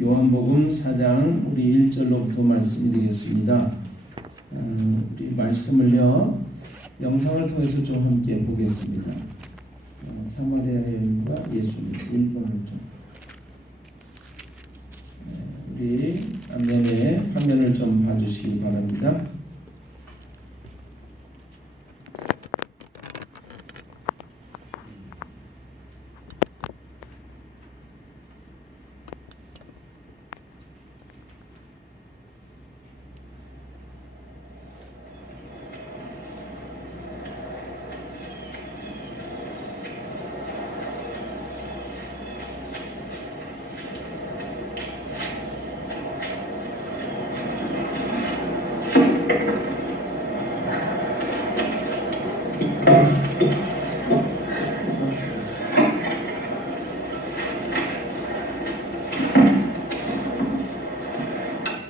요한복음 4장 우리 1절로부터 말씀이 되겠습니다. 우리 말씀을요 영상을 통해서 좀 함께 보겠습니다. 사마리아 여인과 예수님 1번을 좀 우리 앞면에 화면을 좀 봐주시기 바랍니다.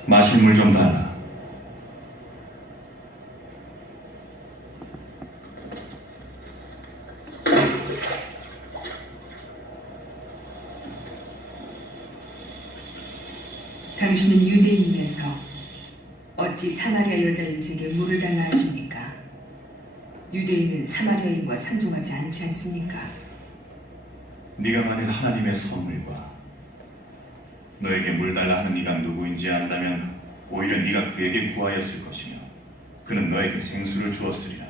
마실 물 좀 달라. 당신은 유대인이면서 어찌 사마리아 여자인에게 물을 달라 하십니까? 유대인은 사마리아인과 상종하지 않지 않습니까? 네가 만일 하나님의 선물과 너에게 물 달라 하는 이가 누구인지 안다면 오히려 네가 그에게 구하였을 것이며 그는 너에게 생수를 주었으리라.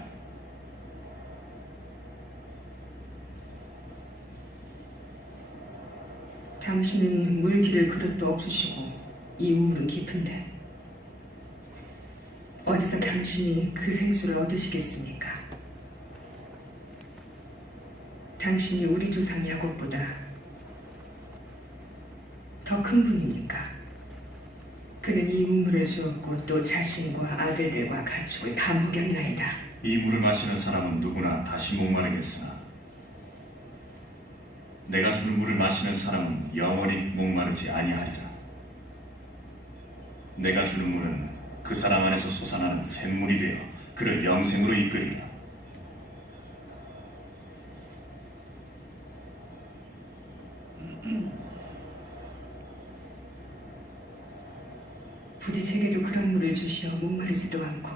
당신은 물 기를 그릇도 없으시고 이 우물은 깊은데 어디서 당신이 그 생수를 얻으시겠습니까? 당신이 우리 조상 야곱보다 더 큰 분입니까? 그는 이 우물을 주었고 또 자신과 아들들과 가축을 다 먹였나이다. 이 물을 마시는 사람은 누구나 다시 목마르겠으나 내가 주는 물을 마시는 사람은 영원히 목마르지 아니하리라. 내가 주는 물은 그 사람 안에서 솟아나는 샘물이 되어 그를 영생으로 이끌리라. 부디 제게도 그런 물을 주시어 목마르지도 않고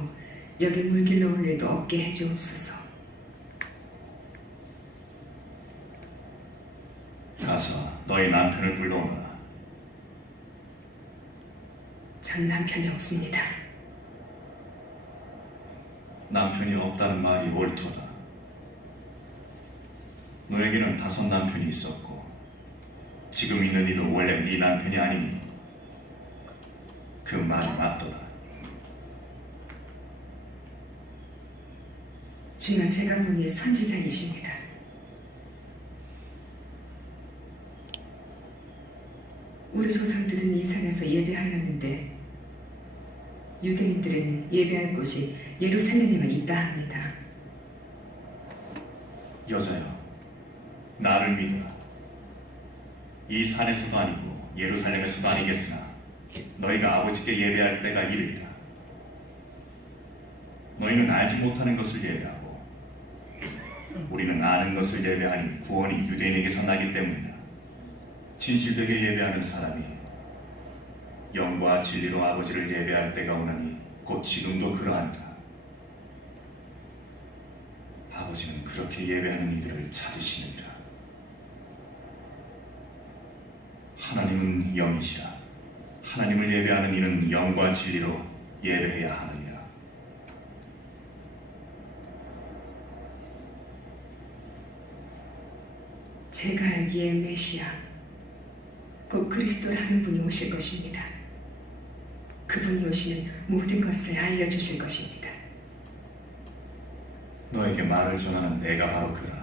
여기 물길로 올 일도 없게 해주옵소서. 가서 너희 남편을 불러오너라. 전 남편이 없습니다. 남편이 없다는 말이 옳도다. 너에게는 5 남편이 있었고 지금 있는 이도 원래 네 남편이 아니니 그 말이 맞도다. 주여, 제가 보니 선지자이십니다. 우리 조상들은 이 산에서 예배하였는데 유대인들은 예배할 곳이 예루살렘에만 있다 합니다. 여자여, 나를 믿으라. 이 산에서도 아니고 예루살렘에서도 아니겠으나 너희가 아버지께 예배할 때가 이르리라. 너희는 알지 못하는 것을 예배하고 우리는 아는 것을 예배하니 구원이 유대인에게서 나기 때문이라. 진실되게 예배하는 사람이 영과 진리로 아버지를 예배할 때가 오나니 곧 지금도 그러하니라. 아버지는 그렇게 예배하는 이들을 찾으시느니라. 하나님은 영이시라. 하나님을 예배하는 이는 영과 진리로 예배해야 하느니라. 제가 알기에 메시아, 곧 그리스도라는 분이 오실 것입니다. 그분이 오시는 모든 것을 알려주실 것입니다. 너에게 말을 전하는 내가 바로 그라.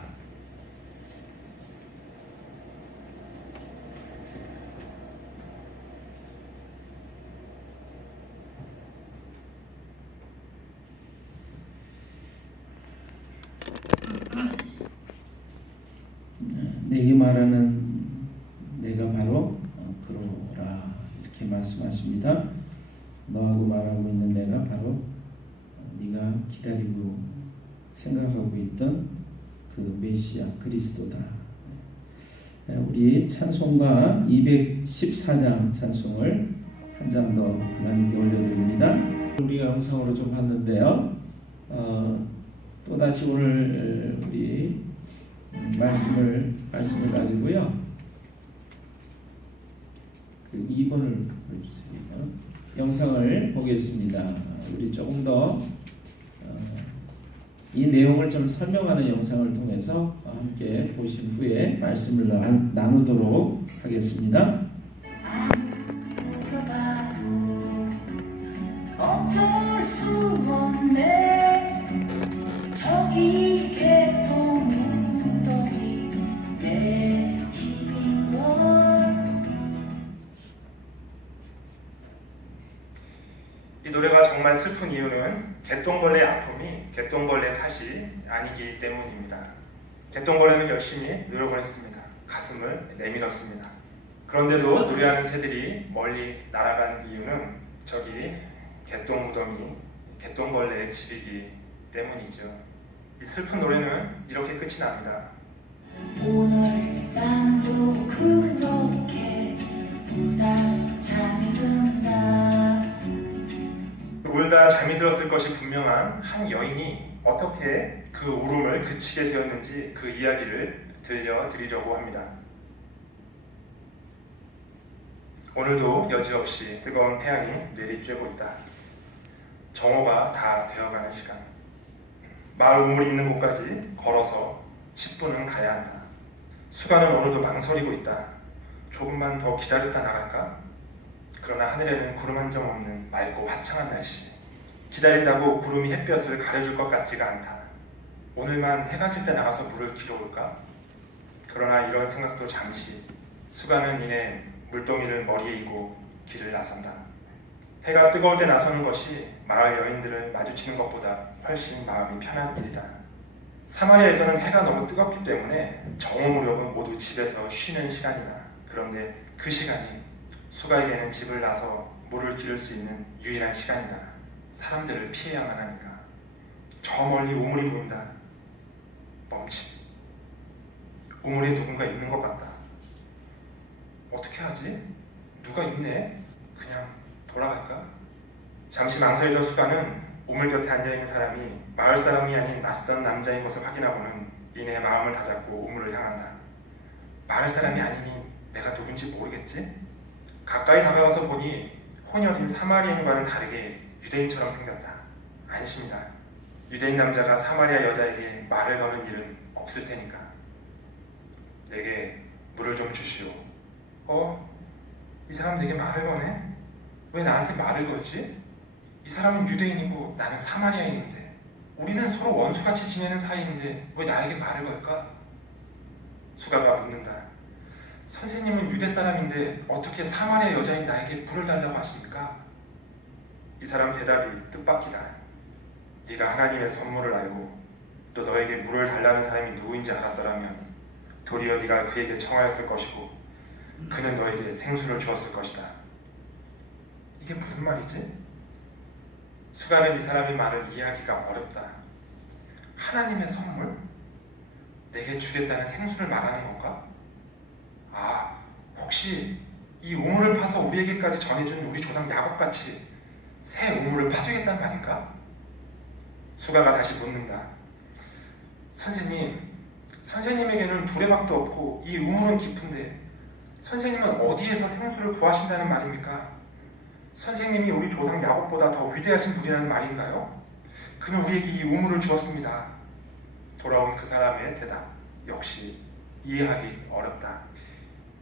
내게 말하는 내가 바로 그러라 이렇게 말씀하십니다. 너하고 말하고 있는 내가 바로 네가 기다리고 생각하고 있던 그 메시아 그리스도다. 우리 찬송가 214장 찬송을 한 장 더 하나님께 올려드립니다. 우리가 영상으로 좀 봤는데요. 또다시 오늘 우리 말씀을 가지고요. 그 2번을 보여주세요. 영상을 보겠습니다. 우리 조금 더 이 내용을 좀 설명하는 영상을 통해서 함께 보신 후에 말씀을 나누도록 하겠습니다. 어쩔 수 없네 저기 개통 무덤이 내 집인걸. 이 노래가 정말 슬픈 이유는 개똥벌레의 아픔이 개똥벌레 탓이 아니기 때문입니다. 개똥벌레는 열심히 노력을 했습니다. 가슴을 내밀었습니다. 그런데도 노래하는 새들이 멀리 날아간 이유는 저기 개똥 무덤이 개똥벌레의 집이기 때문이죠. 이 슬픈 노래는 이렇게 끝이 납니다. 오늘 밤도 그렇게 울다 잠이 든다. 울다 잠이 들었을 것이 분명한 한 여인이 어떻게 그 울음을 그치게 되었는지 그 이야기를 들려드리려고 합니다. 오늘도 여지없이 뜨거운 태양이 내리쬐고 있다. 정오가 다 되어가는 시간. 마을 우물이 있는 곳까지 걸어서 10분은 가야 한다. 수가는 오늘도 망설이고 있다. 조금만 더 기다렸다 나갈까? 그러나 하늘에는 구름 한 점 없는 맑고 화창한 날씨. 기다린다고 구름이 햇볕을 가려줄 것 같지가 않다. 오늘만 해가 질 때 나가서 물을 길어올까? 그러나 이런 생각도 잠시. 수가는 이내 물동이를 머리에 이고 길을 나선다. 해가 뜨거울 때 나서는 것이 마을 여인들을 마주치는 것보다 훨씬 마음이 편한 일이다. 사마리아에서는 해가 너무 뜨겁기 때문에 정오 무렵은 모두 집에서 쉬는 시간이다. 그런데 그 시간이 수가에게는 집을 나서 물을 기를 수 있는 유일한 시간이다. 사람들을 피해야만 하니까. 저 멀리 우물이 보인다. 멈칫. 우물에 누군가 있는 것 같다. 어떻게 하지? 누가 있네? 그냥 돌아갈까? 잠시 망설이던 수가는 우물 곁에 앉아있는 사람이 마을 사람이 아닌 낯선 남자인 것을 확인하고는 이내 마음을 다잡고 우물을 향한다. 마을 사람이 아니니 내가 누군지 모르겠지? 가까이 다가가서 보니 혼혈인 사마리아인과는 다르게 유대인처럼 생겼다. 안심이다. 유대인 남자가 사마리아 여자에게 말을 거는 일은 없을 테니까. 내게 물을 좀 주시오. 이 사람 내게 말을 거네? 왜 나한테 말을 걸지? 이 사람은 유대인이고 나는 사마리아인인데 우리는 서로 원수같이 지내는 사이인데 왜 나에게 말을 걸까? 수가가 묻는다. 선생님은 유대 사람인데 어떻게 사마리아 여자인 나에게 물을 달라고 하십니까? 이 사람 대답이 뜻밖이다. 네가 하나님의 선물을 알고 또 너에게 물을 달라는 사람이 누구인지 알았더라면 도리어 네가 그에게 청하였을 것이고 그는 너에게 생수를 주었을 것이다. 이게 무슨 말이지? 수가는 이 사람의 말을 이해하기가 어렵다. 하나님의 선물? 내게 주겠다는 생수를 말하는 건가? 혹시 이 우물을 파서 우리에게까지 전해준 우리 조상 야곱같이 새 우물을 파주겠단 말인가? 수가가 다시 묻는다. 선생님에게는 두레박도 없고 이 우물은 깊은데 선생님은 어디에서 생수를 구하신다는 말입니까? 선생님이 우리 조상 야곱보다 더 위대하신 분이라는 말인가요? 그는 우리에게 이 우물을 주었습니다. 돌아온 그 사람의 대답 역시 이해하기 어렵다.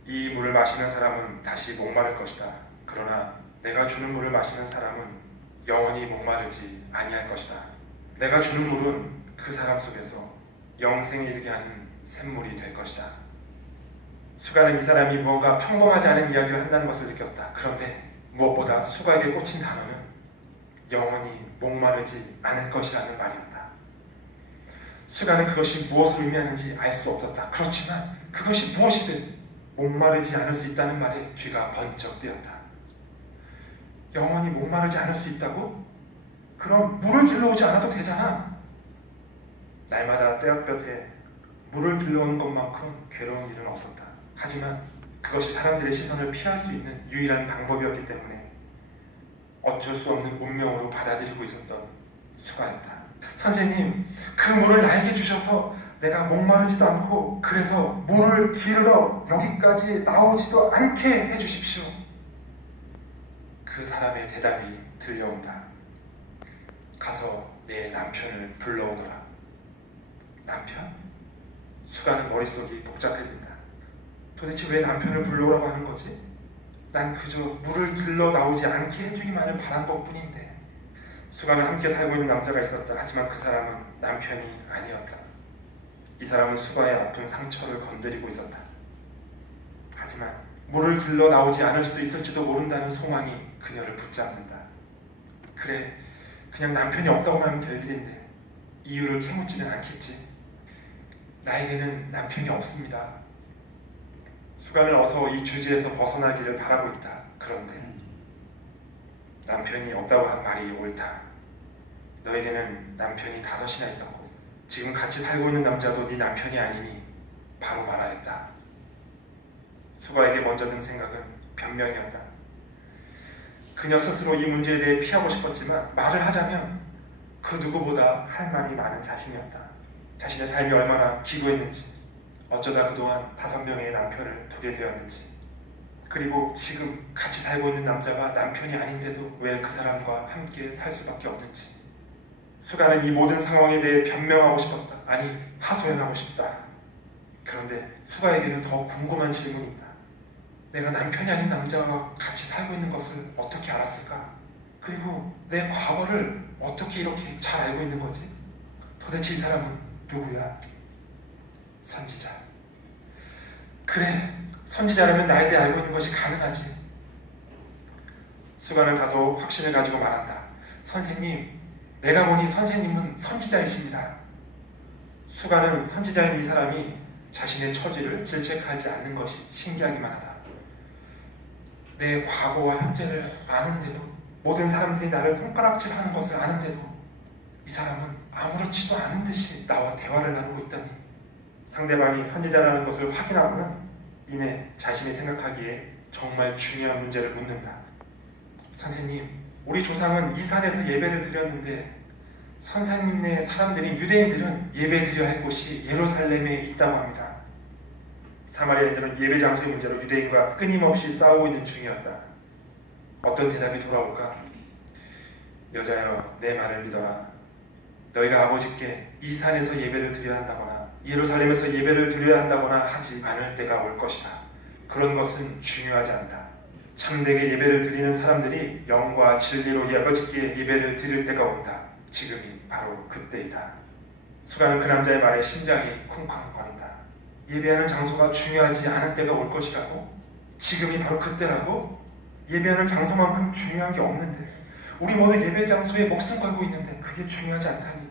이 물을 마시는 사람은 다시 목마를 것이다. 그러나 내가 주는 물을 마시는 사람은 영원히 목마르지 아니할 것이다. 내가 주는 물은 그 사람 속에서 영생에 이르게 하는 샘물이 될 것이다. 수가는 이 사람이 무언가 평범하지 않은 이야기를 한다는 것을 느꼈다. 그런데 무엇보다 수가에게 꽂힌 단어는 영원히 목마르지 않을 것이라는 말이었다. 수가는 그것이 무엇을 의미하는지 알 수 없었다. 그렇지만 그것이 무엇이든 목마르지 않을 수 있다는 말에 귀가 번쩍 뜨였다. 영원히 목마르지 않을 수 있다고? 그럼 물을 길러오지 않아도 되잖아. 날마다 떼약볕에 물을 길러오는 것만큼 괴로운 일은 없었다. 하지만 그것이 사람들의 시선을 피할 수 있는 유일한 방법이었기 때문에 어쩔 수 없는 운명으로 받아들이고 있었던 수가였다. 선생님, 그 물을 나에게 주셔서 내가 목마르지도 않고 그래서 물을 기르러 여기까지 나오지도 않게 해주십시오. 그 사람의 대답이 들려온다. 가서 내 남편을 불러오너라. 남편? 수가는 머릿속이 복잡해진다. 도대체 왜 남편을 불러오라고 하는 거지? 난 그저 물을 길러 나오지 않게 해주기만을 바란 것뿐인데. 수가는 함께 살고 있는 남자가 있었다. 하지만 그 사람은 남편이 아니었다. 이 사람은 수가의 아픈 상처를 건드리고 있었다. 하지만 물을 길러 나오지 않을 수 있을지도 모른다는 소망이 그녀를 붙잡는다. 그래, 그냥 남편이 없다고 하면 될 일인데 이유를 캐묻지는 않겠지. 나에게는 남편이 없습니다. 수가는 어서 이 주제에서 벗어나기를 바라고 있다. 그런데 남편이 없다고 한 말이 옳다. 너에게는 남편이 5이나 있었고 지금 같이 살고 있는 남자도 네 남편이 아니니 바로 말하였다. 수가에게 먼저 든 생각은 변명이었다. 그녀 스스로 이 문제에 대해 피하고 싶었지만 말을 하자면 그 누구보다 할 말이 많은 자신이었다. 자신의 삶이 얼마나 기구했는지, 어쩌다 그동안 5명의 남편을 두게 되었는지, 그리고 지금 같이 살고 있는 남자가 남편이 아닌데도 왜 그 사람과 함께 살 수밖에 없는지. 수가는 이 모든 상황에 대해 변명하고 싶었다. 아니, 하소연하고 싶다. 그런데 수가에게는 더 궁금한 질문이 있다. 내가 남편이 아닌 남자와 같이 살고 있는 것을 어떻게 알았을까? 그리고 내 과거를 어떻게 이렇게 잘 알고 있는 거지? 도대체 이 사람은 누구야? 선지자. 그래, 선지자라면 나에 대해 알고 있는 것이 가능하지. 수가는 다소 확신을 가지고 말한다. 선생님, 내가 보니 선생님은 선지자이십니다. 수가는 선지자인 이 사람이 자신의 처지를 질책하지 않는 것이 신기하기만 하다. 내 과거와 현재를 아는데도, 모든 사람들이 나를 손가락질하는 것을 아는데도 이 사람은 아무렇지도 않은 듯이 나와 대화를 나누고 있다니. 상대방이 선지자라는 것을 확인하고는 이내 자신이 생각하기에 정말 중요한 문제를 묻는다. 선생님, 우리 조상은 이 산에서 예배를 드렸는데 선생님네 사람들인 유대인들은 예배 드려야 할 곳이 예루살렘에 있다고 합니다. 사마리아인들은 예배 장소의 문제로 유대인과 끊임없이 싸우고 있는 중이었다. 어떤 대답이 돌아올까? 여자여, 내 말을 믿어라. 너희가 아버지께 이 산에서 예배를 드려야 한다거나 예루살렘에서 예배를 드려야 한다거나 하지 않을 때가 올 것이다. 그런 것은 중요하지 않다. 참되게 예배를 드리는 사람들이 영과 진리로 아버지께 예배를 드릴 때가 온다. 지금이 바로 그때이다. 수가는 그 남자의 말에 심장이 쿵쾅거린다. 예배하는 장소가 중요하지 않은 때가 올 것이라고? 지금이 바로 그때라고? 예배하는 장소만큼 중요한 게 없는데, 우리 모두 예배 장소에 목숨 걸고 있는데 그게 중요하지 않다니.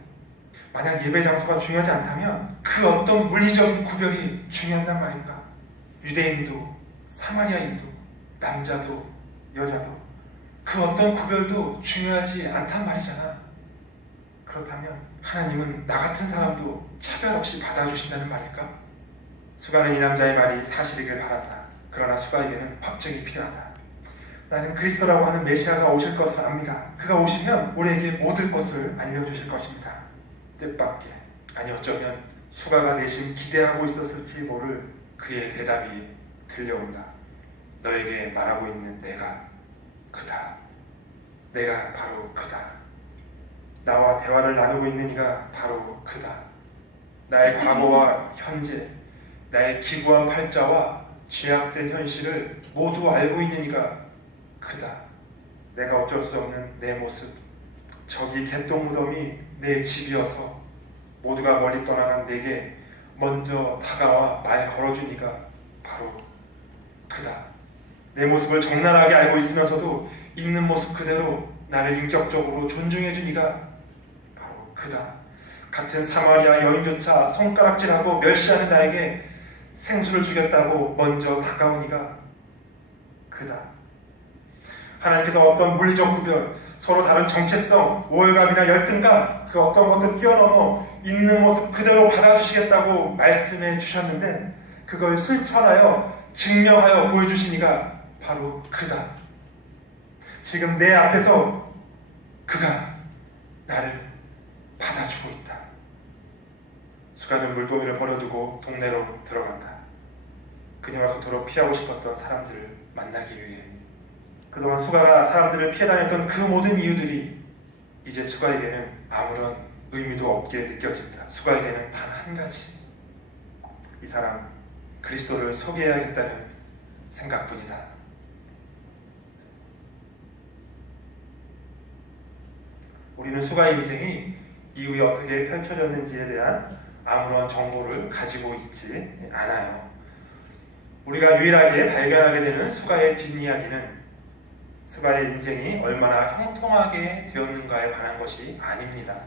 만약 예배 장소가 중요하지 않다면 그 어떤 물리적인 구별이 중요한단 말인가? 유대인도 사마리아인도 남자도 여자도 그 어떤 구별도 중요하지 않단 말이잖아. 그렇다면 하나님은 나 같은 사람도 차별 없이 받아주신다는 말일까? 수가는 이 남자의 말이 사실이길 바란다. 그러나 수가에게는 확증이 필요하다. 나는 그리스도라고 하는 메시아가 오실 것을 압니다. 그가 오시면 우리에게 모든 것을 알려주실 것입니다. 뜻밖의, 아니 어쩌면 수가가 내심 기대하고 있었을지 모를 그의 대답이 들려온다. 너에게 말하고 있는 내가 그다. 내가 바로 그다. 나와 대화를 나누고 있는 이가 바로 그다. 나의 과거와 현재, 나의 기구한 팔자와 죄악된 현실을 모두 알고 있는 이가 그다. 내가 어쩔 수 없는 내 모습, 저기 개똥무덤이 내 집이어서 모두가 멀리 떠나간 내게 먼저 다가와 말 걸어준 이가 바로 그다. 내 모습을 적나라하게 알고 있으면서도 있는 모습 그대로 나를 인격적으로 존중해준 이가 바로 그다. 같은 사마리아 여인조차 손가락질하고 멸시하는 나에게 생수를 주겠다고 먼저 다가온 이가 그다. 하나님께서 어떤 물리적 구별, 서로 다른 정체성, 우월감이나 열등감, 그 어떤 것도 뛰어넘어 있는 모습 그대로 받아주시겠다고 말씀해 주셨는데 그걸 실천하여 증명하여 보여주신 이가 바로 그다. 지금 내 앞에서 그가 나를 받아주고 있다. 수가는 물동이를 버려두고 동네로 들어간다. 그녀가 그토록 피하고 싶었던 사람들을 만나기 위해. 그동안 수가가 사람들을 피해 다녔던 그 모든 이유들이 이제 수가에게는 아무런 의미도 없게 느껴진다. 수가에게는 단 한 가지, 이 사람 그리스도를 소개해야겠다는 생각뿐이다. 우리는 수가의 인생이 이후에 어떻게 펼쳐졌는지에 대한 아무런 정보를 가지고 있지 않아요. 우리가 유일하게 발견하게 되는 수가의 뒷이야기는 수가의 인생이 얼마나 형통하게 되었는가에 관한 것이 아닙니다.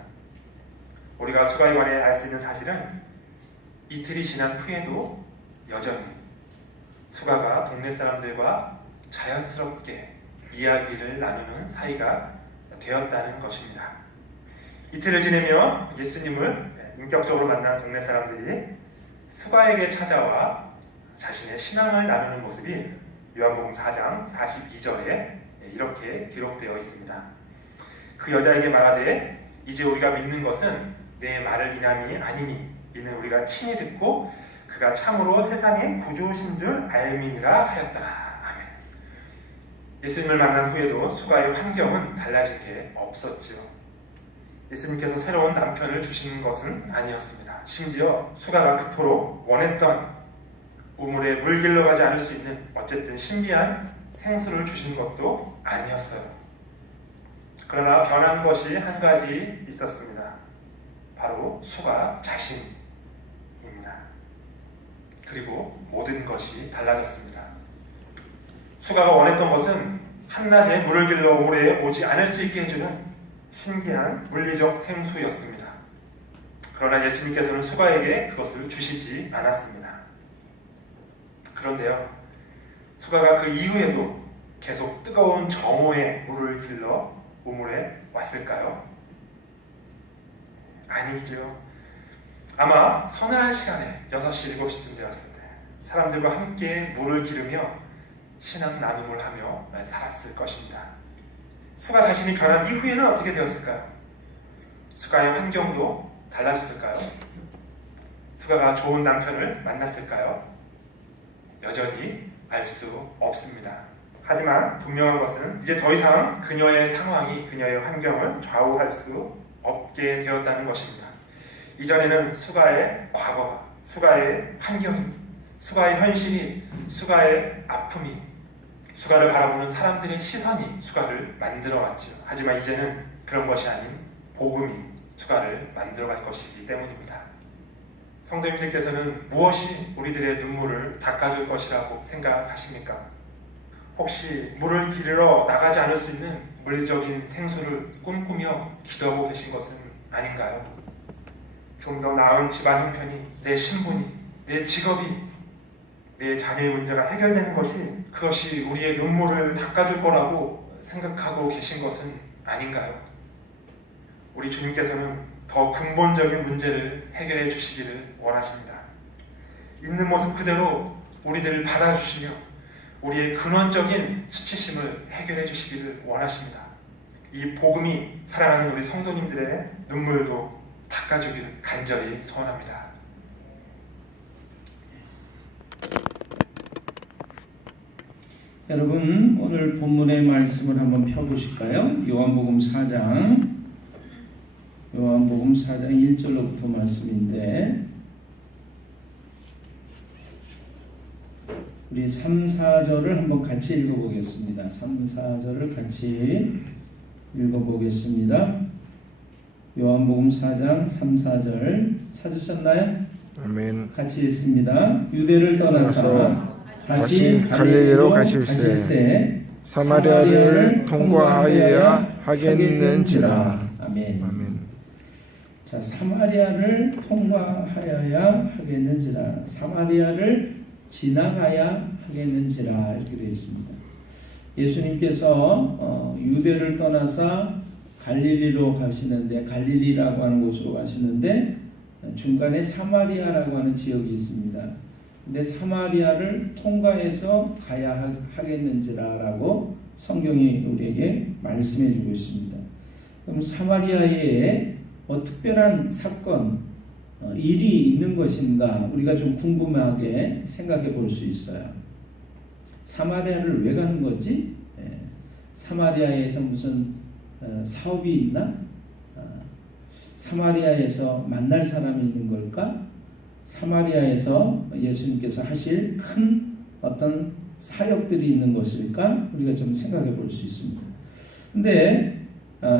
우리가 수가에 관해 알 수 있는 사실은 이틀이 지난 후에도 여전히 수가가 동네 사람들과 자연스럽게 이야기를 나누는 사이가 되었다는 것입니다. 이틀을 지내며 예수님을 인격적으로 만난 동네 사람들이 수가에게 찾아와 자신의 신앙을 나누는 모습이 요한복음 4장 42절에 이렇게 기록되어 있습니다. 그 여자에게 말하되 이제 우리가 믿는 것은 내 말을 인함이 아니니 이는 우리가 친히 듣고 그가 참으로 세상의 구주신 줄 알미니라 하였더라. 아멘. 예수님을 만난 후에도 수가의 환경은 달라진 게 없었죠. 예수님께서 새로운 남편을 주신 것은 아니었습니다. 심지어 수가가 그토록 원했던 우물에 물 길러 가지 않을 수 있는 어쨌든 신비한 생수를 주신 것도 아니었어요. 그러나 변한 것이 한 가지 있었습니다. 바로 수가 자신입니다. 그리고 모든 것이 달라졌습니다. 수가가 원했던 것은 한낮에 물을 길러 오래 오지 않을 수 있게 해주는 신기한 물리적 생수였습니다. 그러나 예수님께서는 수가에게 그것을 주시지 않았습니다. 그런데요, 수가가 그 이후에도 계속 뜨거운 정오의 물을 길러 우물에 왔을까요? 아니죠. 아마 서늘한 시간에 6시, 7시쯤 되었을 때 사람들과 함께 물을 기르며 신앙 나눔을 하며 살았을 것입니다. 수가 자신이 변한 이후에는 어떻게 되었을까요? 수가의 환경도 달라졌을까요? 수가가 좋은 남편을 만났을까요? 여전히 알 수 없습니다. 하지만 분명한 것은 이제 더 이상 그녀의 상황이 그녀의 환경을 좌우할 수 없게 되었다는 것입니다. 이전에는 수가의 과거가, 수가의 환경이, 수가의 현실이, 수가의 아픔이, 수가를 바라보는 사람들의 시선이 수가를 만들어왔죠. 하지만 이제는 그런 것이 아닌 복음이 수가를 만들어갈 것이기 때문입니다. 성도님들께서는 무엇이 우리들의 눈물을 닦아줄 것이라고 생각하십니까? 혹시 물을 기르러 나가지 않을 수 있는 물리적인 생수를 꿈꾸며 기도하고 계신 것은 아닌가요? 좀 더 나은 집안 형편이, 내 신분이, 내 직업이, 내 자녀의 문제가 해결되는 것이 그것이 우리의 눈물을 닦아줄 거라고 생각하고 계신 것은 아닌가요? 우리 주님께서는 더 근본적인 문제를 해결해 주시기를 원하십니다. 있는 모습 그대로 우리들을 받아주시며 우리의 근원적인 수치심을 해결해 주시기를 원하십니다. 이 복음이 사랑하는 우리 성도님들의 눈물도 닦아주기를 간절히 소원합니다. 여러분, 오늘 본문의 말씀을 한번 펴보실까요? 요한복음 4장 1절로부터 말씀인데 우리 3, 4절을 한번 같이 읽어보겠습니다. 3, 4절을 같이 읽어보겠습니다. 요한복음 4장 3, 4절 찾으셨나요? 아멘. 같이 읽습니다. 유대를 떠나서 다시 갈릴리로 가실새 사마리아를 통과하여야 하겠는지라. 아멘. 아멘. 자, 사마리아를 통과하여야 하겠는지라. 사마리아를 지나가야 하겠는지라 이렇게 되어 있습니다. 예수님께서 유대를 떠나서 갈릴리로 가시는데, 갈릴리라고 하는 곳으로 가시는데 중간에 사마리아라고 하는 지역이 있습니다. 근데 사마리아를 통과해서 가야 하겠는지라라고 성경이 우리에게 말씀해 주고 있습니다. 그럼 사마리아에 특별한 사건, 일이 있는 것인가 우리가 좀 궁금하게 생각해 볼 수 있어요. 사마리아를 왜 가는 거지? 사마리아에서 무슨 사업이 있나? 사마리아에서 만날 사람이 있는 걸까? 사마리아에서 예수님께서 하실 큰 어떤 사역들이 있는 것일까? 우리가 좀 생각해 볼 수 있습니다. 근데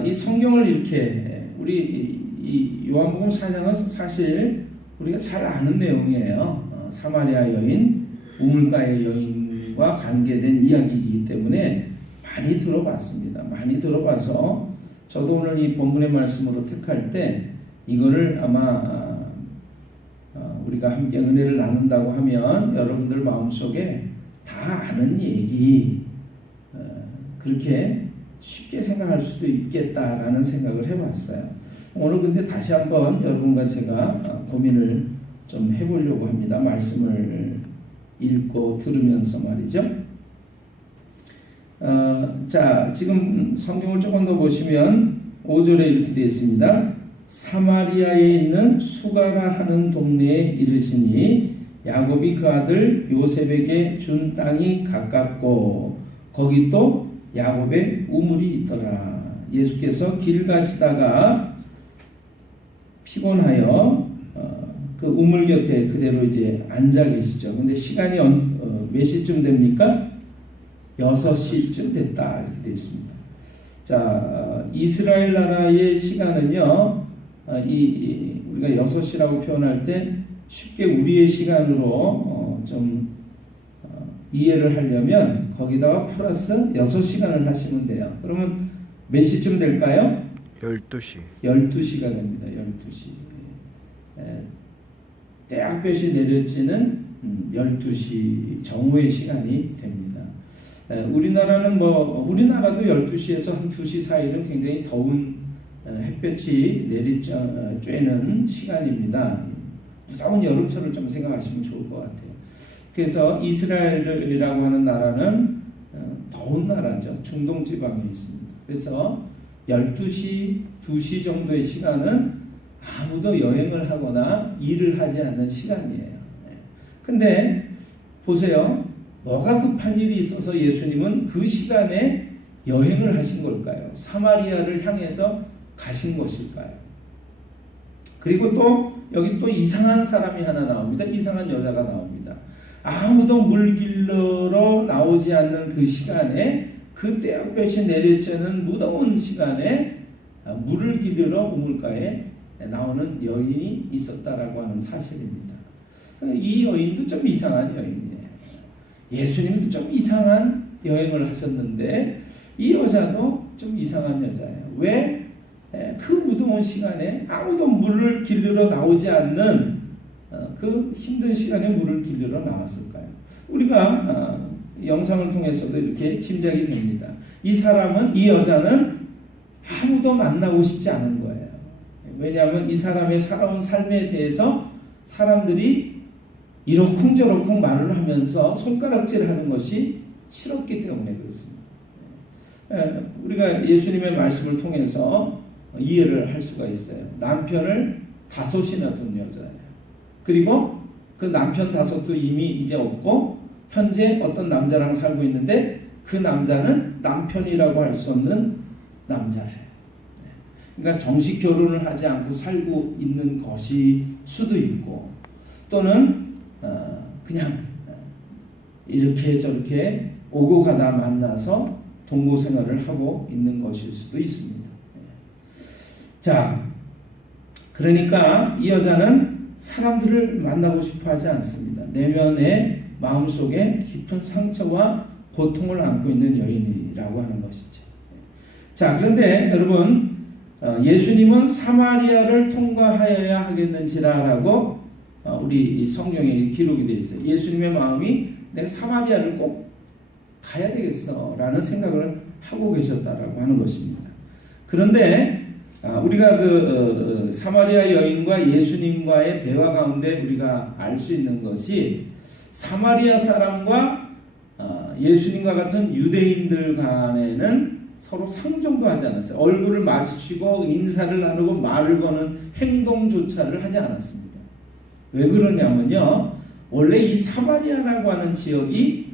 이 성경을 이렇게 우리 이 요한복음 4장은 사실 우리가 잘 아는 내용이에요. 사마리아 여인, 우물가의 여인과 관계된 이야기이기 때문에 많이 들어봤습니다. 많이 들어봐서 저도 오늘 이 본문의 말씀으로 택할 때 이거를 아마 우리가 함께 은혜를 나눈다고 하면 여러분들 마음속에 다 아는 얘기 그렇게 쉽게 생각할 수도 있겠다라는 생각을 해봤어요. 오늘 근데 다시 한번 여러분과 제가 고민을 좀 해보려고 합니다. 말씀을 읽고 들으면서 말이죠. 자, 지금 성경을 조금 더 보시면 5절에 이렇게 되어 있습니다. 사마리아에 있는 수가라 하는 동네에 이르시니 야곱이 그 아들 요셉에게 준 땅이 가깝고 거기 또 야곱의 우물이 있더라. 예수께서 길 가시다가 피곤하여 그 우물 곁에 그대로 이제 앉아 계시죠. 근데 시간이 몇 시쯤 됩니까? 6시쯤 됐다 이렇게 되어 있습니다. 자, 이스라엘 나라의 시간은요, 우리가 6시라고 표현할 때 쉽게 우리의 시간으로 이해를 하려면 거기다가 플러스 6시간을 하시면 돼요. 그러면 몇 시쯤 될까요? 12시. 12시가 됩니다. 12시. 때학볕이 내려지는 12시 정오의 시간이 됩니다. 우리나라도 12시에서 한 2시 사이는 굉장히 더운 햇볕이 내리쬐는 시간입니다. 무더운 여름철을 좀 생각하시면 좋을 것 같아요. 그래서 이스라엘이라고 하는 나라는 더운 나라죠. 중동 지방에 있습니다. 그래서 12시, 2시 정도의 시간은 아무도 여행을 하거나 일을 하지 않는 시간이에요. 근데 보세요. 뭐가 급한 일이 있어서 예수님은 그 시간에 여행을 하신 걸까요? 사마리아를 향해서 가신 것일까요? 그리고 또 여기 또 이상한 사람이 하나 나옵니다. 이상한 여자가 나옵니다. 아무도 물 길러러 나오지 않는 그 시간에 그 때학볕이 내리쬐는 무더운 시간에 물을 길러러 우물가에 나오는 여인이 있었다라고 하는 사실입니다. 이 여인도 좀 이상한 여인이에요. 예수님도 좀 이상한 여행을 하셨는데 이 여자도 좀 이상한 여자예요. 왜? 그 무더운 시간에 아무도 물을 길러러 나오지 않는 그 힘든 시간에 물을 길러러 나왔을까요? 우리가 영상을 통해서도 이렇게 짐작이 됩니다. 이 여자는 아무도 만나고 싶지 않은 거예요. 왜냐하면 이 사람의 살아온 삶에 대해서 사람들이 이러쿵저러쿵 말을 하면서 손가락질하는 것이 싫었기 때문에 그렇습니다. 우리가 예수님의 말씀을 통해서 이해를 할 수가 있어요. 남편을 5이나 둔 여자예요. 그리고 그 남편 5도 이미 이제 없고 현재 어떤 남자랑 살고 있는데 그 남자는 남편이라고 할 수 없는 남자예요. 그러니까 정식 결혼을 하지 않고 살고 있는 것이 수도 있고 또는 그냥 이렇게 저렇게 오고 가다 만나서 동거 생활을 하고 있는 것일 수도 있습니다. 자, 그러니까 이 여자는 사람들을 만나고 싶어 하지 않습니다. 내면의 마음속에 깊은 상처와 고통을 안고 있는 여인이라고 하는 것이죠. 자, 그런데 여러분, 예수님은 사마리아를 통과하여야 하겠는지라라고 우리 성경에 기록이 되어 있어요. 예수님의 마음이 내가 사마리아를 꼭 가야 되겠어라는 생각을 하고 계셨다라고 하는 것입니다. 그런데 우리가 사마리아 여인과 예수님과의 대화 가운데 우리가 알 수 있는 것이 사마리아 사람과 예수님과 같은 유대인들 간에는 서로 상종도 하지 않았어요. 얼굴을 마주치고 인사를 나누고 말을 거는 행동조차를 하지 않았습니다. 왜 그러냐면요. 원래 이 사마리아라고 하는 지역이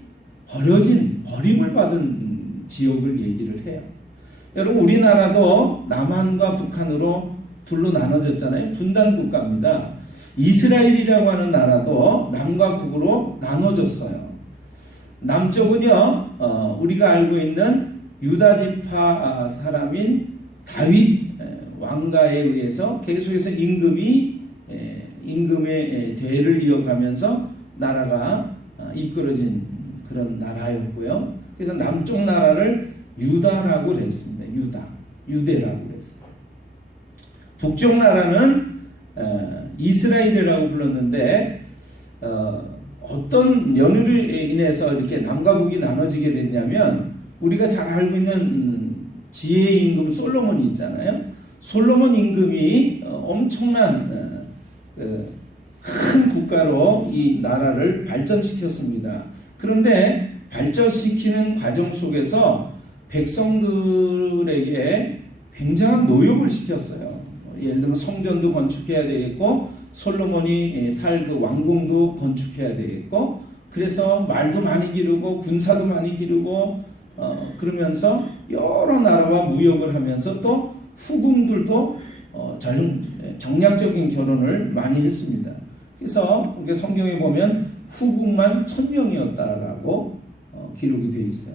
버림을 받은 지역을 얘기를 해요. 여러분 우리나라도 남한과 북한으로 둘로 나눠졌잖아요. 분단 국가입니다. 이스라엘이라고 하는 나라도 남과 북으로 나눠졌어요. 남쪽은요 우리가 알고 있는 유다 지파 사람인 다윗 왕가에 의해서 계속해서 임금의 대를 이어가면서 나라가 이끌어진 그런 나라였고요. 그래서 남쪽 나라를 유다라고 그랬습니다. 유대라고 그랬어요. 북쪽 나라는 이스라엘이라고 불렀는데 어떤 연유를 인해서 이렇게 남과 북이 나눠지게 됐냐면 우리가 잘 알고 있는 지혜의 임금 솔로몬이 있잖아요. 솔로몬 임금이 엄청난 큰 국가로 이 나라를 발전시켰습니다. 그런데 발전시키는 과정 속에서 백성들에게 굉장한 노역을 시켰어요. 예를 들면 성전도 건축해야 되겠고 솔로몬이 살 그 왕궁도 건축해야 되겠고 그래서 말도 많이 기르고 군사도 많이 기르고 그러면서 여러 나라와 무역을 하면서 또 후궁들도 정략적인 결혼을 많이 했습니다. 그래서 우리가 성경에 보면 후궁만 1000명이었다라고 기록이 되어 있어요.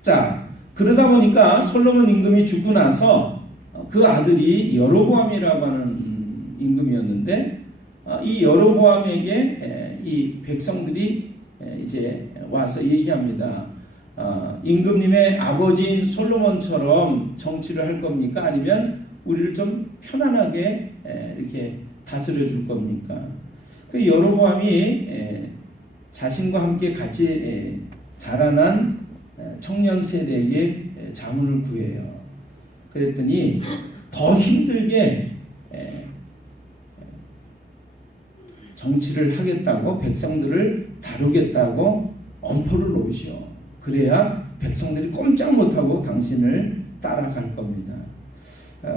자, 그러다 보니까 솔로몬 임금이 죽고 나서 그 아들이 여로보암이라고 하는 임금이었는데 이 여로보암에게 이 백성들이 이제 와서 얘기합니다. 임금님의 아버지인 솔로몬처럼 정치를 할 겁니까? 아니면 우리를 좀 편안하게 이렇게 다스려 줄 겁니까? 그 여로보암이 자신과 함께 같이 자라난 청년 세대에게 자문을 구해요. 그랬더니 더 힘들게 정치를 하겠다고 백성들을 다루겠다고 엄포를 놓으시오. 그래야 백성들이 꼼짝 못하고 당신을 따라갈 겁니다.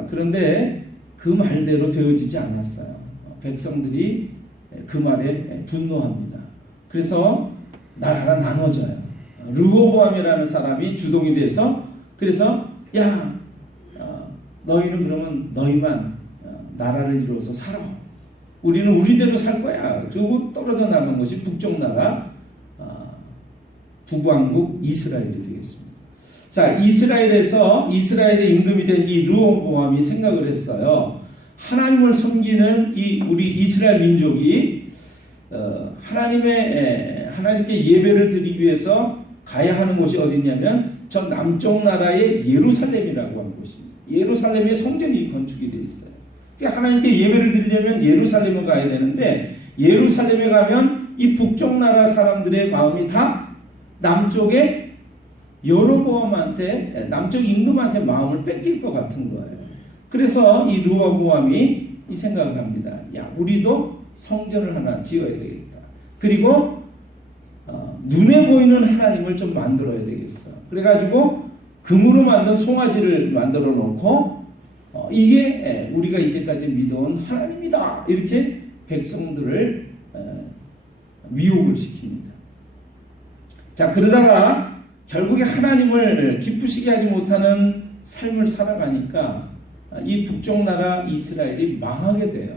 그런데 그 말대로 되어지지 않았어요. 백성들이 그 말에 분노합니다. 그래서 나라가 나눠져요. 르호보암이라는 사람이 주동이 돼서 그래서 야 너희는 그러면 너희만 나라를 이루어서 살아. 우리는 우리대로 살 거야. 그리고 떨어져 나간 것이 북쪽 나라 북왕국 이스라엘이 되겠습니다. 자, 이스라엘의 임금이 된 이 르호보암이 생각을 했어요. 하나님을 섬기는 이 우리 이스라엘 민족이 하나님께 예배를 드리기 위해서 가야 하는 곳이 어디냐면 저 남쪽 나라의 예루살렘이라고 하는 곳입니다. 예루살렘에 성전이 건축이 되어 있어요. 그러니까 하나님께 예배를 드리려면 예루살렘을 가야 되는데 예루살렘에 가면 이 북쪽 나라 사람들의 마음이 다 남쪽의 여로보암한테 남쪽 임금한테 마음을 뺏길 것 같은 거예요. 그래서 이 르호보암이 이 생각을 합니다. 야, 우리도 성전을 하나 지어야 되겠다. 그리고 눈에 보이는 하나님을 좀 만들어야 되겠어. 그래가지고 금으로 만든 송아지를 만들어 놓고 이게 우리가 이제까지 믿어온 하나님이다. 이렇게 백성들을 미혹을 시킵니다. 자, 그러다가 결국에 하나님을 기쁘시게 하지 못하는 삶을 살아가니까 이 북쪽 나라 이스라엘이 망하게 돼요.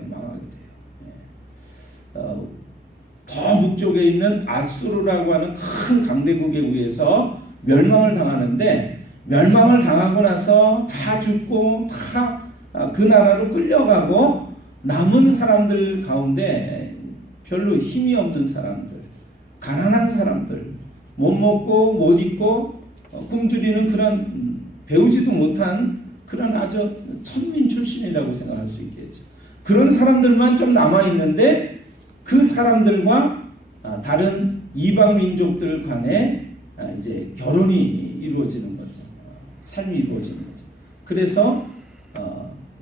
더 북쪽에 있는 아수르라고 하는 큰 강대국에 의해서 멸망을 당하는데 멸망을 당하고 나서 다 죽고 다 그 나라로 끌려가고 남은 사람들 가운데 별로 힘이 없는 사람들, 가난한 사람들, 못 먹고 못 입고 굶주리는 그런 배우지도 못한 그런 아주 천민 출신이라고 생각할 수 있겠죠. 그런 사람들만 좀 남아있는데 그 사람들과 다른 이방 민족들 간에 이제 결혼이 이루어지는 거죠. 삶이 이루어지는 거죠. 그래서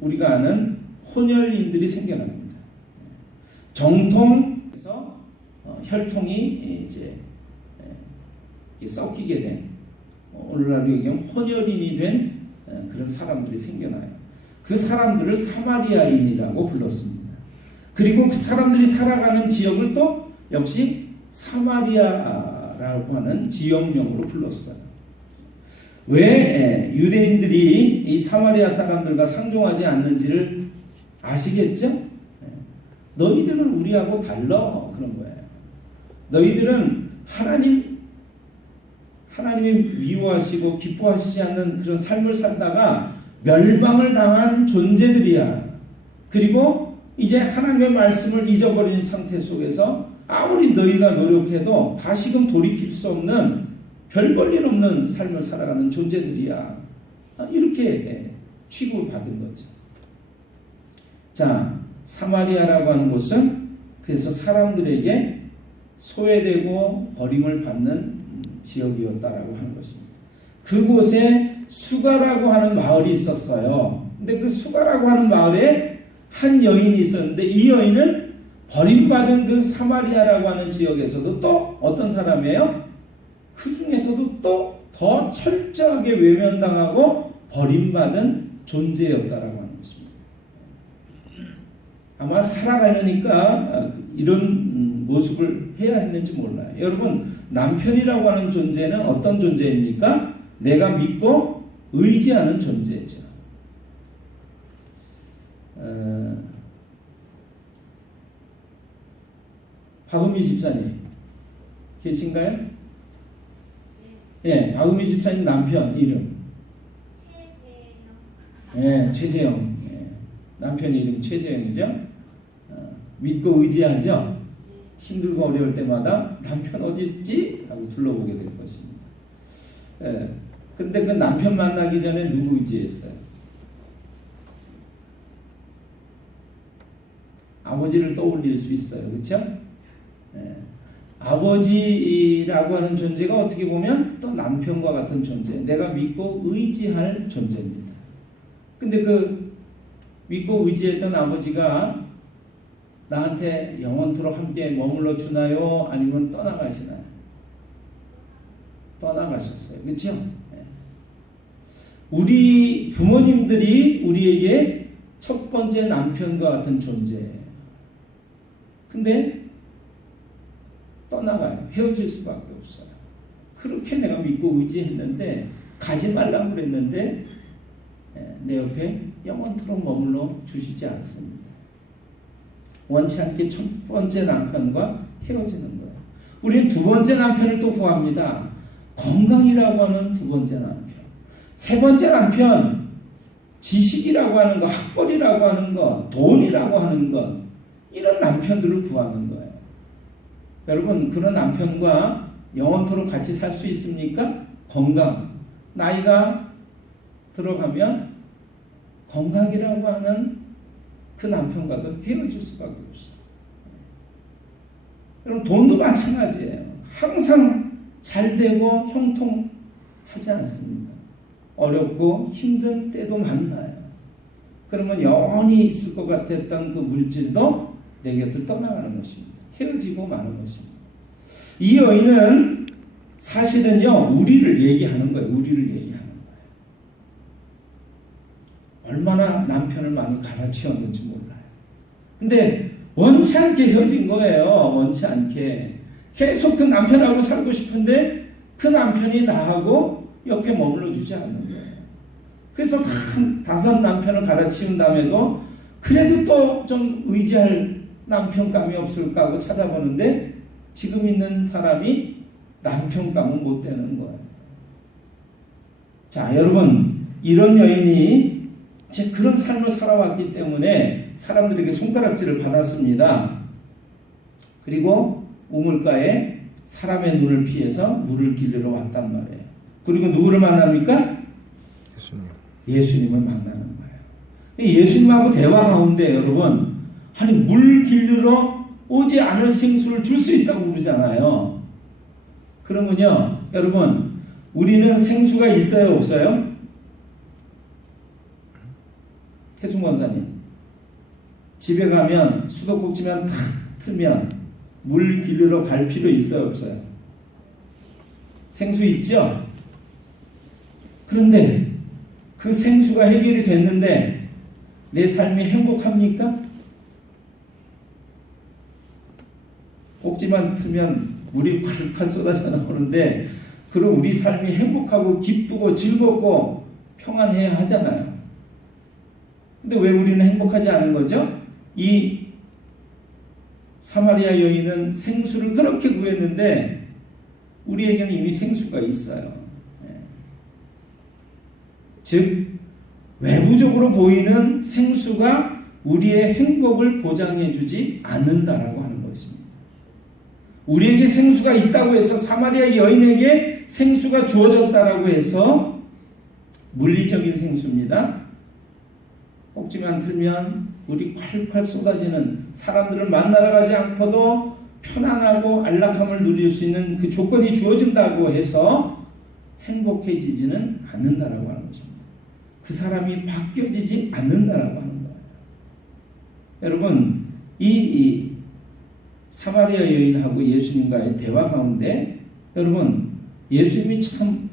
우리가 아는 혼혈인들이 생겨납니다. 정통에서 혈통이 이제 섞이게 된 오늘날로 얘기하면 혼혈인이 된 그런 사람들이 생겨나요. 그 사람들을 사마리아인이라고 불렀습니다. 그리고 그 사람들이 살아가는 지역을 또 역시 사마리아라고 하는 지역명으로 불렀어요. 왜 유대인들이 이 사마리아 사람들과 상종하지 않는지를 아시겠죠? 너희들은 우리하고 달라 그런 거예요. 너희들은 하나님이 미워하시고 기뻐하시지 않는 그런 삶을 살다가 멸망을 당한 존재들이야. 그리고 이제 하나님의 말씀을 잊어버린 상태 속에서 아무리 너희가 노력해도 다시금 돌이킬 수 없는 별 볼 일 없는 삶을 살아가는 존재들이야. 이렇게 취급을 받은 거죠. 자, 사마리아라고 하는 곳은 그래서 사람들에게 소외되고 버림을 받는 지역이었다라고 하는 것입니다. 그곳에 수가라고 하는 마을이 있었어요. 근데 그 수가라고 하는 마을에 한 여인이 있었는데 이 여인은 버림받은 그 사마리아라고 하는 지역에서도 또 어떤 사람이에요? 그 중에서도 또 더 철저하게 외면당하고 버림받은 존재였다라고 하는 것입니다. 아마 살아가려니까 이런 모습을 해야 했는지 몰라요. 여러분, 남편이라고 하는 존재는 어떤 존재입니까? 내가 믿고 의지하는 존재죠. 박은미 집사님 계신가요? 예, 박은미 집사님 남편 이름 최재영. 예, 남편 이름 최재영이죠. 믿고 의지하죠. 힘들고 어려울 때마다 남편 어디 있지? 하고 불러보게 될 것입니다. 예, 근데 그 남편 만나기 전에 누구 의지했어요? 아버지를 떠올릴 수 있어요. 그렇죠? 예, 아버지라고 하는 존재가 어떻게 보면 또 남편과 같은 존재, 내가 믿고 의지할 존재입니다. 근데 그 믿고 의지했던 아버지가 나한테 영원토록 함께 머물러 주나요? 아니면 떠나가시나요? 떠나가셨어요. 그렇죠? 네. 우리 부모님들이 우리에게 첫 번째 남편과 같은 존재예요. 근데 떠나가요. 헤어질 수밖에 없어요. 그렇게 내가 믿고 의지했는데 가지 말라고 그랬는데 내 옆에 영원토록 머물러 주시지 않습니다. 원치 않게 첫 번째 남편과 헤어지는 거예요. 우리는 두 번째 남편을 또 구합니다. 건강이라고 하는 두 번째 남편. 세 번째 남편, 지식이라고 하는 것, 학벌이라고 하는 것, 돈이라고 하는 것, 이런 남편들을 구하는 거예요. 여러분, 그런 남편과 영원토록 같이 살 수 있습니까? 건강. 나이가 들어가면 건강이라고 하는 그 남편과도 헤어질 수밖에 없어요. 여러분, 돈도 마찬가지예요. 항상 잘 되고 형통하지 않습니다. 어렵고 힘든 때도 만나요. 그러면 영원히 있을 것 같았던 그 물질도 내 곁을 떠나가는 것입니다. 헤어지고 마는 것입니다. 이 여인은 사실은요, 우리를 얘기하는 거예요. 우리를 얘기하는 거예요. 얼마나 남편을 많이 갈아치웠는지 몰라요. 근데 원치 않게 헤어진 거예요. 원치 않게. 계속 그 남편하고 살고 싶은데 그 남편이 나하고 옆에 머물러 주지 않는 거예요. 그래서 다섯 남편을 갈아치운 다음에도 그래도 또 좀 의지할 남편감이 없을까 하고 찾아보는데 지금 있는 사람이 남편감은 못 되는 거예요. 자, 여러분, 이런 여인이 제 그런 삶을 살아왔기 때문에 사람들에게 손가락질을 받았습니다. 그리고 우물가에 사람의 눈을 피해서 물을 길르러 왔단 말이에요. 그리고 누구를 만납니까? 예수님을 만나는 거예요. 예수님하고 대화 가운데 여러분, 아니 물 길르러 오지 않을 생수를 줄 수 있다고 그러잖아요. 그러면요, 여러분, 우리는 생수가 있어요, 없어요? 태순 권사님, 집에 가면 수도꼭지만 탁 틀면 물 길르러 갈 필요 있어요, 없어요? 생수 있죠? 그런데 그 생수가 해결이 됐는데 내 삶이 행복합니까? 꼭지만 틀면 물이 콸콸 쏟아져 나오는데 그럼 우리 삶이 행복하고 기쁘고 즐겁고 평안해야 하잖아요. 근데 왜 우리는 행복하지 않은 거죠? 이 사마리아 여인은 생수를 그렇게 구했는데 우리에게는 이미 생수가 있어요. 즉 외부적으로 보이는 생수가 우리의 행복을 보장해 주지 않는다라고 하는 것입니다. 우리에게 생수가 있다고 해서 사마리아 여인에게 생수가 주어졌다라고 해서 물리적인 생수입니다. 꼭지만 틀면 물이 콸콸 쏟아지는, 사람들을 만나러 가지 않고도 편안하고 안락함을 누릴 수 있는 그 조건이 주어진다고 해서 행복해지지는 않는다라고 하는 것입니다. 그 사람이 바뀌어지지 않는다라고 하는 거예요. 여러분, 이 사마리아 여인하고 예수님과의 대화 가운데 여러분, 예수님이 참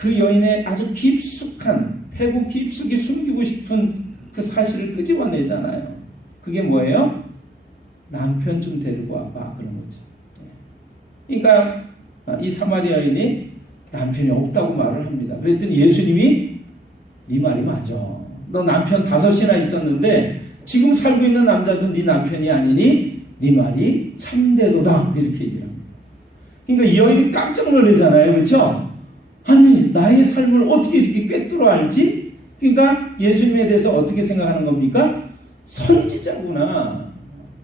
그 여인의 아주 깊숙한, 배고 깊숙이 숨기고 싶은 그 사실을 끄집어내잖아요. 그게 뭐예요? 남편 좀 데리고 와봐, 그런 거죠. 그러니까 이 사마리아 여인이 남편이 없다고 말을 합니다. 그랬더니 예수님이 네 말이 맞아. 너 남편 5이나 있었는데 지금 살고 있는 남자도 네 남편이 아니니 네 말이 참되도다, 이렇게 얘기를 합니다. 그러니까 이 여인이 깜짝 놀라잖아요. 그렇죠? 아니, 나의 삶을 어떻게 이렇게 꿰뚫어 알지? 그러니까 예수님에 대해서 어떻게 생각하는 겁니까? 선지자구나.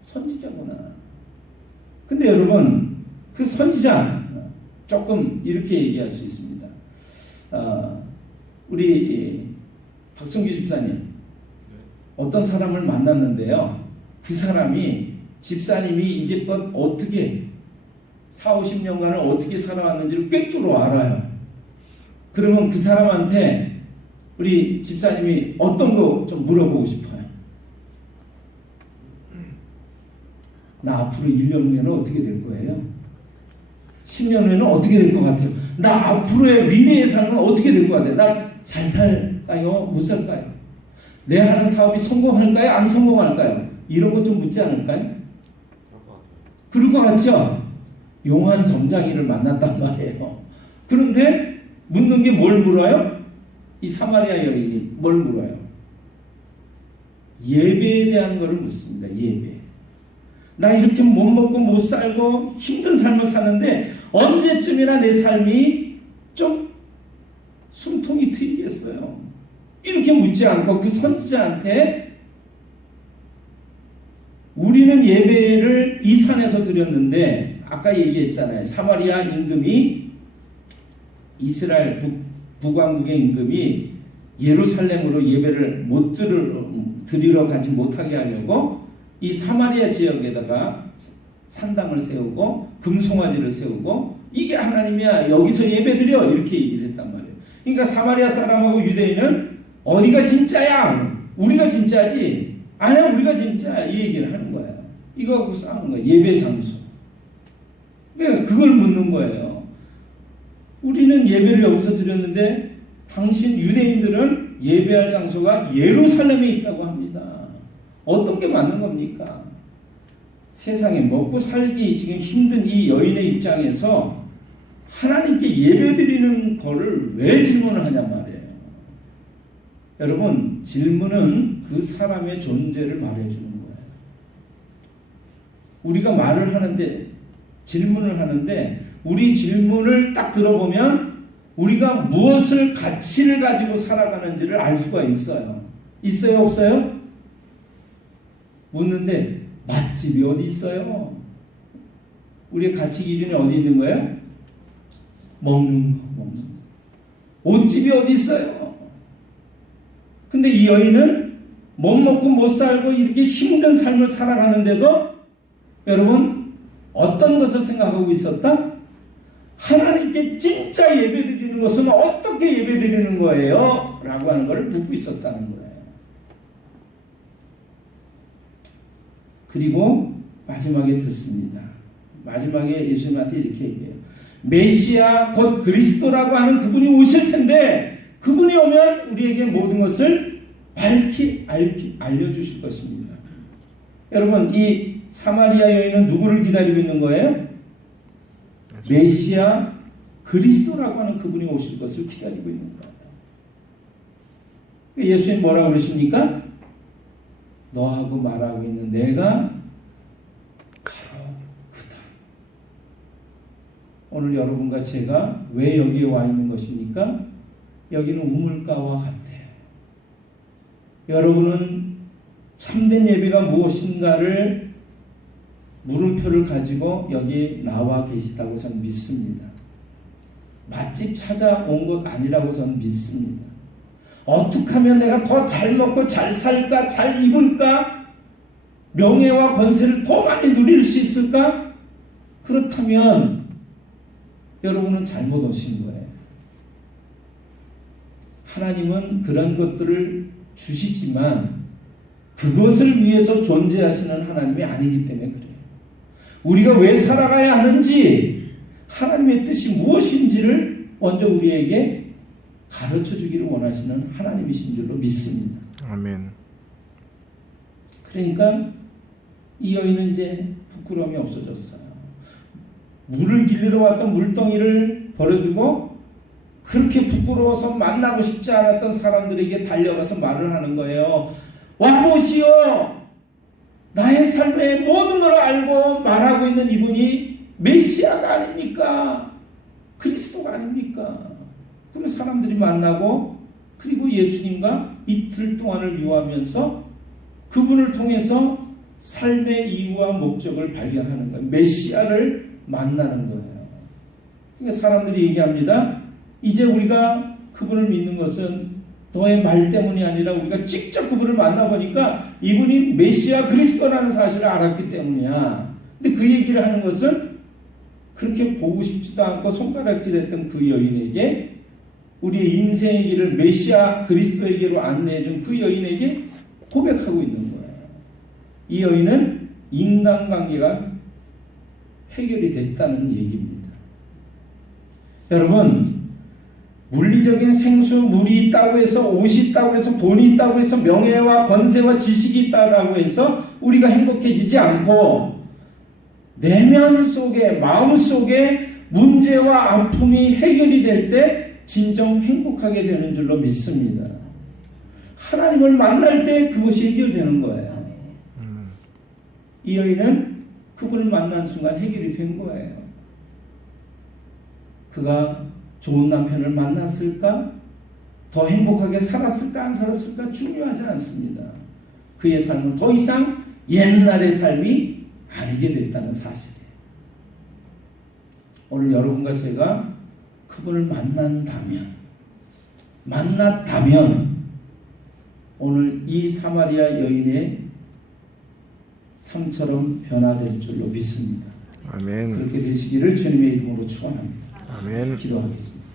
선지자구나. 근데 여러분, 그 선지자 조금 이렇게 얘기할 수 있습니다. 우리 박성규 집사님, 어떤 사람을 만났는데요. 그 사람이, 집사님이 이제껏 어떻게 40-50년간을 어떻게 살아왔는지를 꿰뚫어 알아요. 그러면 그 사람한테 우리 집사님이 어떤 거 좀 물어보고 싶어요? 나 앞으로 1년 후에는 어떻게 될 거예요? 10년 후에는 어떻게 될 것 같아요? 나 앞으로의 미래의 삶은 어떻게 될 것 같아요? 나 잘 살까요? 못 살까요? 내 하는 사업이 성공할까요? 안 성공할까요? 이런 거 좀 묻지 않을까요? 그럴 것 같죠? 용한 점장이를 만났단 말이에요. 그런데 묻는 게 뭘 물어요? 이 사마리아 여인이 뭘 물어요? 예배에 대한 것을 묻습니다. 예배. 나 이렇게 못 먹고 못 살고 힘든 삶을 사는데 언제쯤이나 내 삶이 좀 숨통이 트이겠어요. 이렇게 묻지 않고 그 선지자한테 우리는 예배를 이 산에서 드렸는데 아까 얘기했잖아요. 사마리아 임금이 이스라엘 북왕국의 임금이 예루살렘으로 예배를 못 드리러 가지 못하게 하려고 이 사마리아 지역에다가 산당을 세우고 금송아지를 세우고 이게 하나님이야, 여기서 예배드려, 이렇게 얘기를 했단 말이에요. 그러니까 사마리아 사람하고 유대인은 어디가 진짜야? 우리가 진짜지? 아니야, 우리가 진짜야, 이 얘기를 하는 거예요. 이거 갖고 싸우는 거예요. 예배 장소. 그러니까 그걸 묻는 거예요. 우리는 예배를 여기서 드렸는데 당신 유대인들은 예배할 장소가 예루살렘에 있다고 합니다. 어떤 게 맞는 겁니까? 세상에 먹고 살기 지금 힘든 이 여인의 입장에서 하나님께 예배드리는 거를 왜 질문을 하냔 말이에요. 여러분, 질문은 그 사람의 존재를 말해주는 거예요. 우리가 말을 하는데, 질문을 하는데 우리 질문을 딱 들어보면 우리가 무엇을 가치를 가지고 살아가는지를 알 수가 있어요. 있어요, 없어요? 묻는데 맛집이 어디 있어요? 우리의 가치 기준이 어디 있는 거예요? 먹는 거. 옷집이 어디 있어요? 근데 이 여인은 못 먹고 못 살고 이렇게 힘든 삶을 살아가는데도 여러분 어떤 것을 생각하고 있었다? 하나님께 진짜 예배드리는 것은 어떻게 예배드리는 거예요? 라고 하는 걸 묻고 있었다는 거예요. 그리고 마지막에 듣습니다. 마지막에 예수님한테 이렇게 얘기해요. 메시아 곧 그리스도라고 하는 그분이 오실 텐데 그분이 오면 우리에게 모든 것을 알려주실 것입니다. 여러분, 이 사마리아 여인은 누구를 기다리고 있는 거예요? 메시아 그리스도라고 하는 그분이 오실 것을 기다리고 있는 거예요. 예수님 뭐라고 그러십니까? 너하고 말하고 있는 내가 바로 그다. 오늘 여러분과 제가 왜 여기에 와 있는 것입니까? 여기는 우물가와 같아요. 여러분은 참된 예배가 무엇인가를 물음표를 가지고 여기 나와 계시다고 저는 믿습니다. 맛집 찾아온 것 아니라고 저는 믿습니다. 어떻게 하면 내가 더 잘 먹고 잘 살까, 잘 입을까, 명예와 권세를 더 많이 누릴 수 있을까? 그렇다면 여러분은 잘못 오신 거예요. 하나님은 그런 것들을 주시지만 그것을 위해서 존재하시는 하나님이 아니기 때문에 그래요. 우리가 왜 살아가야 하는지, 하나님의 뜻이 무엇인지를 먼저 우리에게 가르쳐 주기를 원하시는 하나님이신 줄로 믿습니다. 아멘. 그러니까 이 여인은 이제 부끄러움이 없어졌어요. 물을 길르러 왔던 물덩이를 버려두고 그렇게 부끄러워서 만나고 싶지 않았던 사람들에게 달려가서 말을 하는 거예요. 와보시오! 나의 삶의 모든 걸 알고 말하고 있는 이분이 메시아가 아닙니까? 그리스도가 아닙니까? 그러면 사람들이 만나고 그리고 예수님과 이틀 동안을 유하면서 그분을 통해서 삶의 이유와 목적을 발견하는 거예요. 메시아를 만나는 거예요. 그러니까 사람들이 얘기합니다. 이제 우리가 그분을 믿는 것은 너의 말 때문이 아니라 우리가 직접 그분을 만나보니까 이분이 메시아 그리스도라는 사실을 알았기 때문이야. 근데 그 얘기를 하는 것은 그렇게 보고 싶지도 않고 손가락질했던 그 여인에게 우리의 인생의 길을 메시아 그리스도에게로 안내해준 그 여인에게 고백하고 있는 거예요. 이 여인은 인간관계가 해결이 됐다는 얘기입니다. 여러분, 물리적인 생수, 물이 있다고 해서, 옷이 있다고 해서, 돈이 있다고 해서, 명예와 권세와 지식이 있다고 해서 우리가 행복해지지 않고 내면 속에, 마음 속에 문제와 아픔이 해결이 될 때 진정 행복하게 되는 줄로 믿습니다. 하나님을 만날 때 그것이 해결되는 거예요. 이 여인은 그분을 만난 순간 해결이 된 거예요. 그가 좋은 남편을 만났을까? 더 행복하게 살았을까? 안 살았을까? 중요하지 않습니다. 그의 삶은 더 이상 옛날의 삶이 아니게 됐다는 사실이에요. 오늘 여러분과 제가 그분을 만났다면 오늘 이 사마리아 여인의 삶처럼 변화될 줄로 믿습니다. 아멘. 그렇게 되시기를 주님의 이름으로 축원합니다. 아멘. 기도하겠습니다.